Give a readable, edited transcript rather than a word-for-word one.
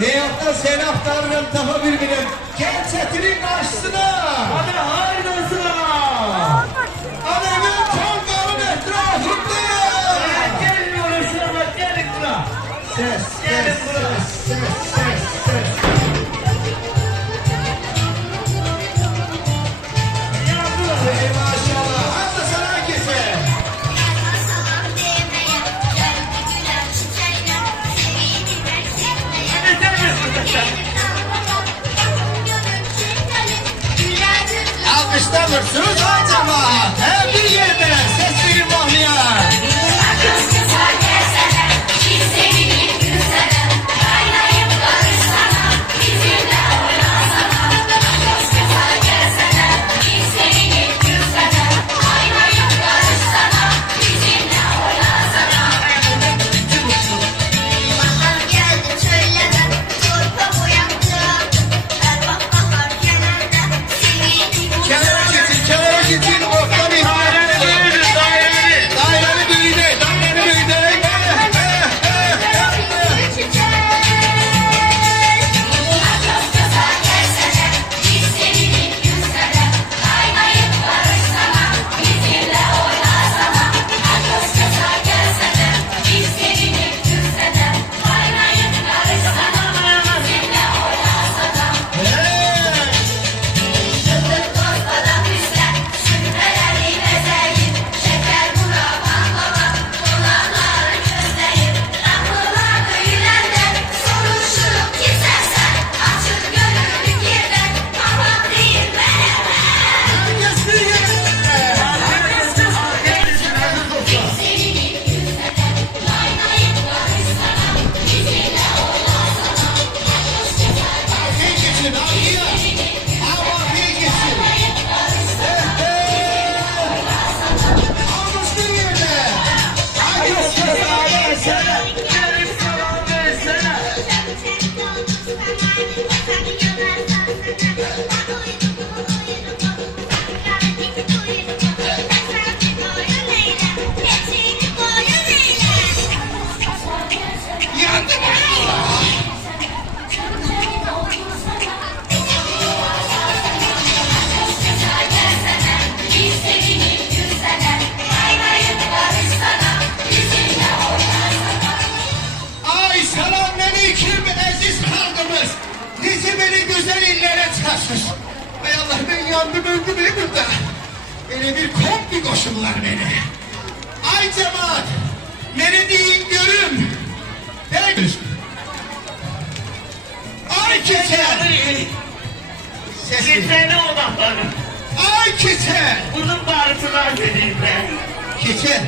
Ne yaptın sen aktarırım tabi birbirine. Gel çetinin karşısına. Hadi haydasına. Alemin tonların etrafında. Gelin uğraşına bak, gelin buna. Ses. Yapma. Ey maşallah. Hadi sana herkese. Alkışlanırsınız acaba. Her bir yerde ses verin mahliye. Kenara gidin orta bir daireli büyüde. Ay selamünaleyküm aziz halkımız. Dizi beni güzel illere çıkarsın. Hay Allah ben yandım öldüm burada. Beni bir kombi koşumlar beni. Ay cemaat. Beni deyin görün. Ben... Ay keçe. Sesini. Gitmene odaklanın. Ay keçe. Bunun bağrısına dediğim ben. Keçe.